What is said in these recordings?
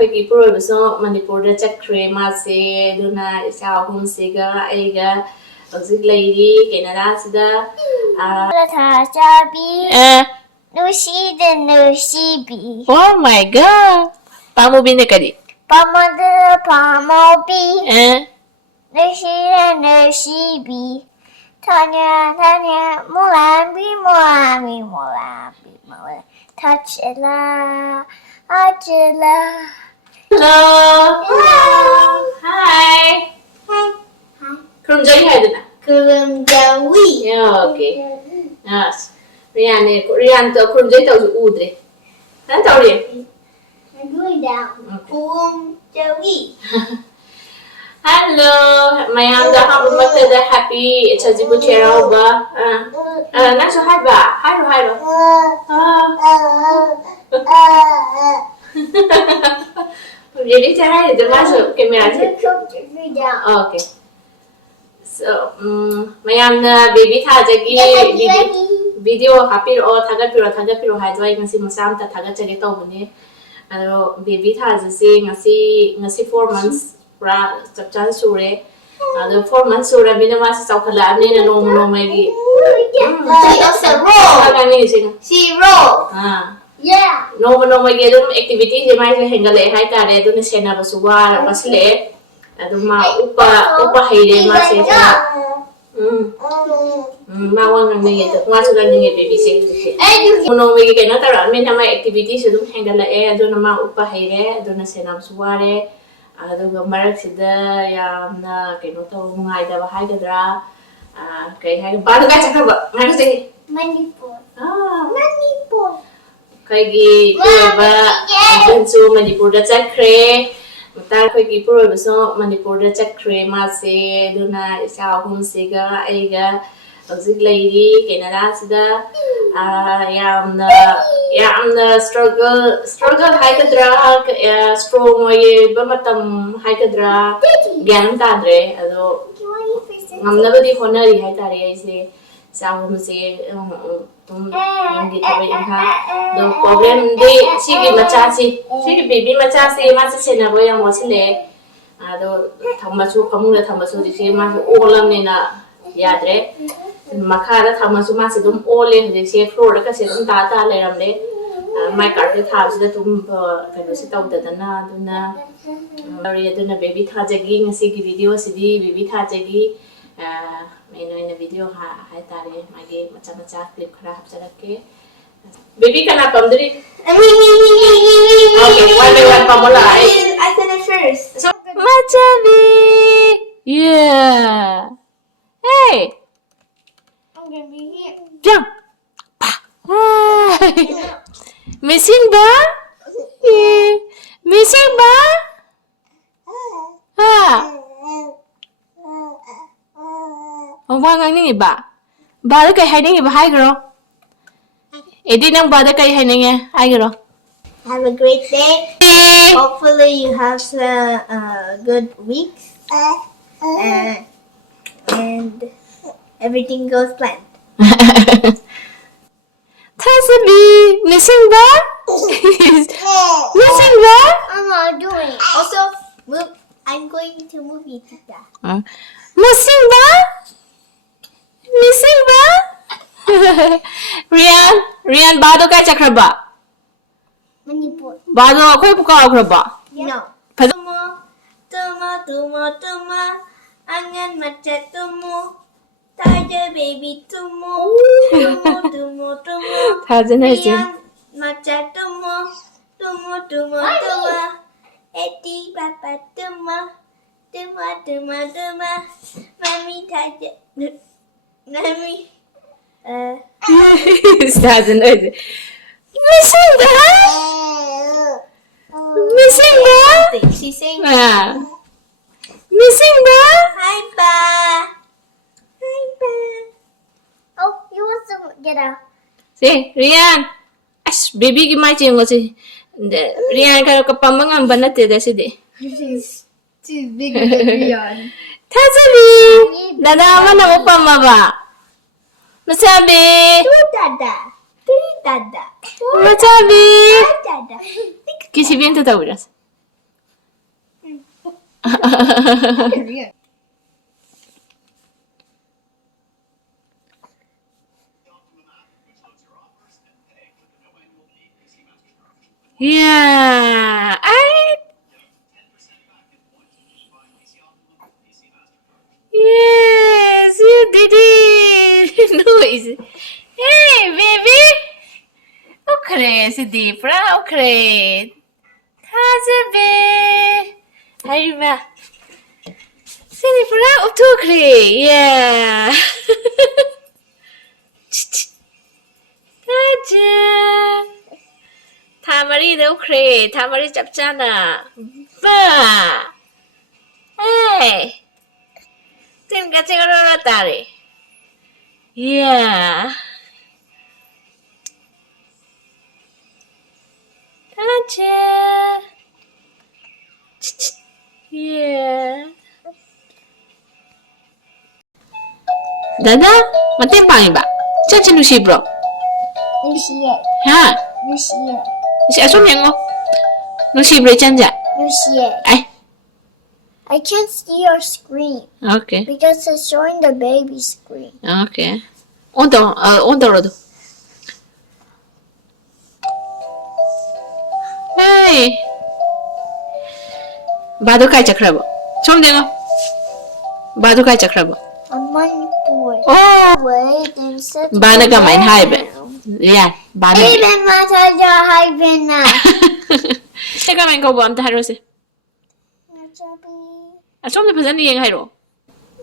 ꯑꯩꯈꯣꯏꯒꯤ ꯏꯄꯨꯔꯣꯏꯕꯁꯨ ꯃꯅꯤꯄꯨꯔꯗ ꯆꯠꯈ꯭ꯔꯦ ꯃꯥꯁꯦ ꯑꯗꯨꯅ ꯏꯆꯥ ꯑꯍꯨꯝꯁꯤꯒ ꯑꯩꯒ ꯍꯧꯖꯤꯛ ꯂꯩꯔꯤ ꯀꯦꯅꯗꯥꯁꯤꯗ Chabi Nushida Nushibi. Oh my god. Pamobine kari. Pamada Pamobi. Nushida Nushibi. Tanya Tanya Mulambi Mulambi Mulambi Mulambi. Touch Ella. Ajela. Hello. Hello. Hi. Hi. Kurumjari hai dana. Kurumjawi. Yeah, okay. Yes. Rian to kurumjari to udre. Kan tahu dia? I'm doing that. Kurumjawi. Hello. Mayam dah kamu mata dah happy. Echa jibu cerau ba. Nak so hai ba. Hai lo. Jadi cara itu masuk kamera sih. Okay. So, mayam na baby tha jagi video hapir o thagat piro hai doi ngasi musam ta thagat jagi to bune. Ado baby tha jasi ngasi 4 months pra chapcha sure. Ado 4 months sure bina mas chaukhala amne na no mai gi. She roll. Ka ni sing. She roll. Yeah. No mai gi dum activity je mai se hengale hai ta re dun sena ba suwa basle. Ado ma upa haire ma se ta. Ma wang nang ni to ma su ga ni baby se. No mai gi na ta ra me na mai activity se dum hengale ado na ma upa haire ado na sena suwa re. ꯑꯗꯨꯒ ꯃꯔꯛꯁꯤꯗ ꯌꯥꯝꯅ ꯀꯩꯅꯣ ꯇꯧ ꯅꯨꯡꯉꯥꯏꯇꯕ ꯍꯥꯏꯒꯗ꯭ꯔꯥ ꯀꯩ ꯍꯥꯏꯒ ꯕꯥꯗꯨ ꯀꯥꯏ ꯆꯠꯈ꯭ꯔꯕ ꯉꯥꯏꯔꯁꯦ Manipur. ꯑꯩꯈꯣꯏꯒꯤ ꯏꯄꯨꯔꯣꯏꯕ ꯍꯁꯕꯦꯟꯁꯨ ꯃꯅꯤꯄꯨꯔꯗ ꯆꯠꯈ꯭ꯔꯦ ꯑꯩꯈꯣꯏꯒꯤ ꯏꯄꯨꯔꯣꯏꯕꯁꯨ ꯃꯅꯤꯄꯨꯔꯗ ꯆꯠꯈ꯭ꯔꯦ ꯃꯥꯁꯦ ꯑꯗꯨꯅ ꯏꯆꯥ ꯑꯍꯨꯝꯁꯤꯒ ꯑꯩꯒ hꯧꯖꯤꯛ ꯂꯩꯔꯤ ꯀꯦꯅꯗꯥꯁꯤꯗ ꯌꯥꯝꯅ struggle haigdra strong oiba matam haigdra gyan tadre ado ngamnabadi honari haitare aise saumse tum ngi tabe inha do problem de sigi baby macha si ma se na bo yang wasile ado thamasu kamula thamasu dise ma olam ne na yadre makara thamasu ma se dum ole de se floor ka se dum ta leramle my carpet house da tum kano se taw dadana aduna ari aduna baby tha jagi ngasi gi video sidi baby tha jagi ina video ha tare mage macha clip khara hapjarake baby kana pamdri okay one by one pamola I finish first. so machabi yeah hey I'm gonna be here. jump hi missing ba missing ba ha wa ngang ni ba da kai hai ni ba hai gro edi nang ba da kai hai ni hai gro Have a great day. Hopefully you have a good week. And everything goes planned. Tasabi missing ba missing ba I'm not doing. Also, I'm going to movie theater. missing ba Rian ba do kai chakra ba Manipur. ba do akhoi pu ka khra ba No. Tuma. Angan macha tumu. Tiger baby tumu. Tumu. Thousand hai Rian macha tumu. Tumu. Eti papa tuma. Mami tiger. Mami. thousand hai missing ba She's saying missing ba hi ba. Oh, you want to get out? si Rian as baby ki mai chengo si Rian ka pamang am banate da si de She's too big for Rian. Tasabi dada mana upama ba masabi Dada. masabi Dada. kisi bien tu tahu ras Yeah. Yes, you did it. No, hey, baby. Okay, si di pra. Okay. Tazabe. Hayma. Si di pra. Thokhre. Yeah. Taja. Thamari Thokhre. Thamari chapchana. Ba. Hey. Tin ka chigaro tare. Yeah. Taja. Yeah. Dada, matimbang ba? Chachi no si bro. Lucia. Ha? Lucia. Si aso yang mo. No si bro chanja. Lucia. Ay. I can't see your screen Okay. because it's showing the baby screen. Okay. On the road. Hey. Bado kai chakra bo. Chom dengo. Bado kai chakra bo. A Manipur. Oh. Wait, then set. Bana ka main hai be. Yeah, bana. Even mata ja hai bena. Teka main ko bo am ta haro se. Machabi. Achom de phazan yeng hai ro.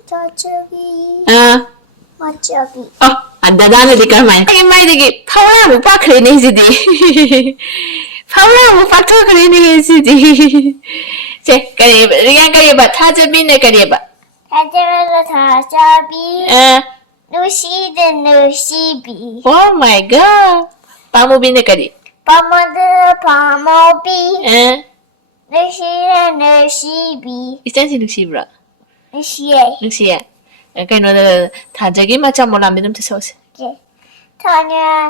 Tachabi. Machabi. Oh, dada ne dikar main. Ai mai digi phawra bu pakhre nei si di. Phawra bu pakhre nei si di. Che kare riyan kare ba tha chabi ne kare ba. Tachabi. Nushi the Nushibi. Oh my god. Pamu bi ne kare. Pamada Pamobi. Nushi the Nushibi. Isan si nuksi bra. Nushi. Nuksi ya. Kai no da tha jagi ma cha molam bi dum te so se. Okay. Tanya,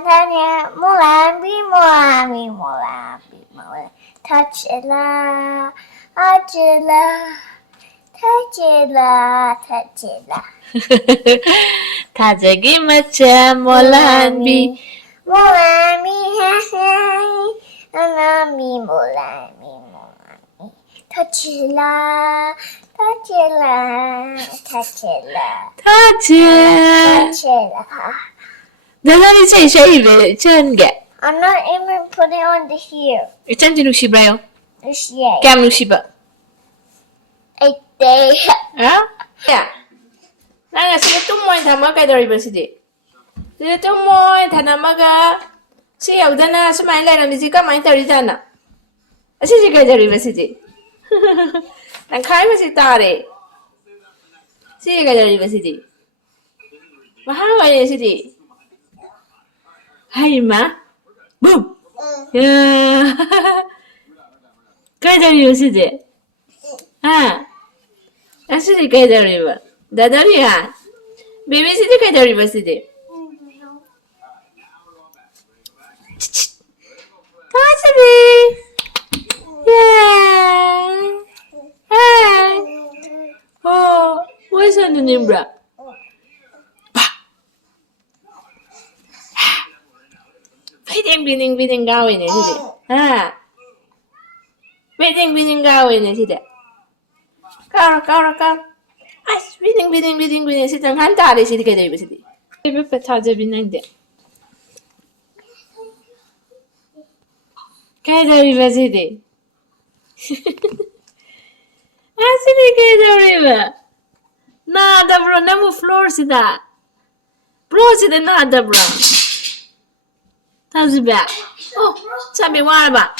Molambi, Molambi, Molambi, Molambi. Touchela, Touchela, Touchela, Touchela. Tha jagi ma cha molam bi. Molambi, Molambi, Molambi, Molambi. Touchela, Touchela, Touchela, Touchela. Dada ni chai shai be chan ga. I'm not even putting on the hair. Chan ji nuksi bra yo. This year. Kam nuksi ba. 8 day. Ha? Ya. Nanga sila tumoy thama kai dori ba sidi. Sila tumoy thanamaga si yaudana sumai lai rami ji ka mai tari jana. Asi ji kai dori ba sidi. Nang khai ba si tare. Si kai dori ba sidi. Mahal wa ni sidi. Hai ma. Boom. Ya. Kai dori ba sidi. Ha. Asli kai dori ba. Dadari ha. Baby sidi kai dori ba sidi. Tachi. Yeah. Hi. Oh, what's on the nimbra? Bidding gawin eh sidi. Ha. Bidding gawin eh sidi. Kau. Ay, bidding sidi. Ang hanta rin sidi kaya ba sidi. Baby pataja binang de. Kaya dari ba sidi. Asli kaya dari ba. Nada bro, namu floor sida. Bro sida nada bro. Tazi ba. Oh, sabi wala ba.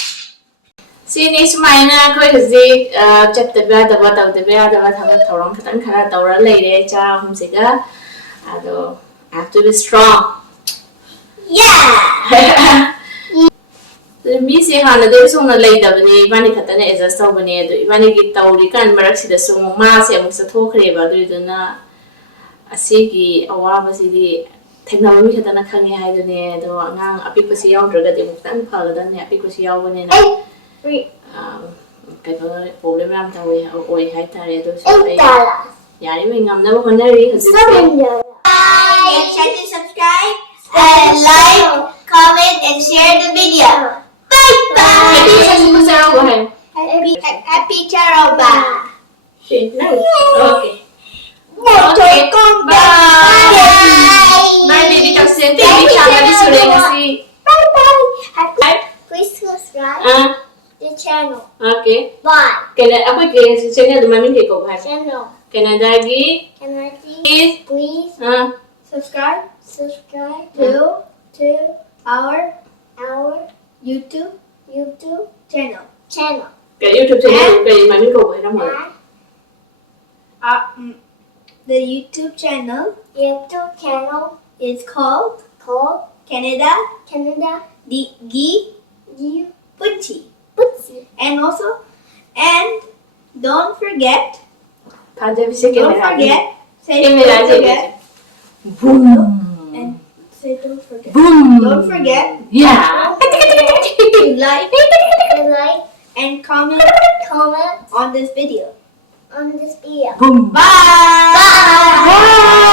Sini sumaina koi hazi chat tebya daba thamak thorong khatan khara tawra leire cha hum siga. Ado I have to be strong. Yeah. Mi se hana de song na lei dabani bani khatana adjust tawbani ado ibani gi tawri kan marak sida song ma se amuk sa thokhre ba du duna asigi awaba sidi technology khatana khangi haidune ado angang apik pasi yaudra ga de muktan phala dan ne apik pasi yawbane na kaino problem ram tawi oi haitare do $8. yari me ngamnaba honari hajise $7. Make sure to subscribe and like, comment, and share the video. Bye happy bye. Christmas sarong go hai Happy Charoba. okay Okay, bye baby toksen baby chama di sure ngasi Bye bye. Please subscribe the channel. okay Bye. kena apa ke channel mami ke ko bhai Channel. canada gi Can I please subscribe to our YouTube channel. cái youtube channel cái mami ko bhai ram The YouTube channel is called canadagipunsi. And don't forget Punjabi से don't forget boom and say don't forget boom don't forget yeah to like and comment on this video. boom Bye. bye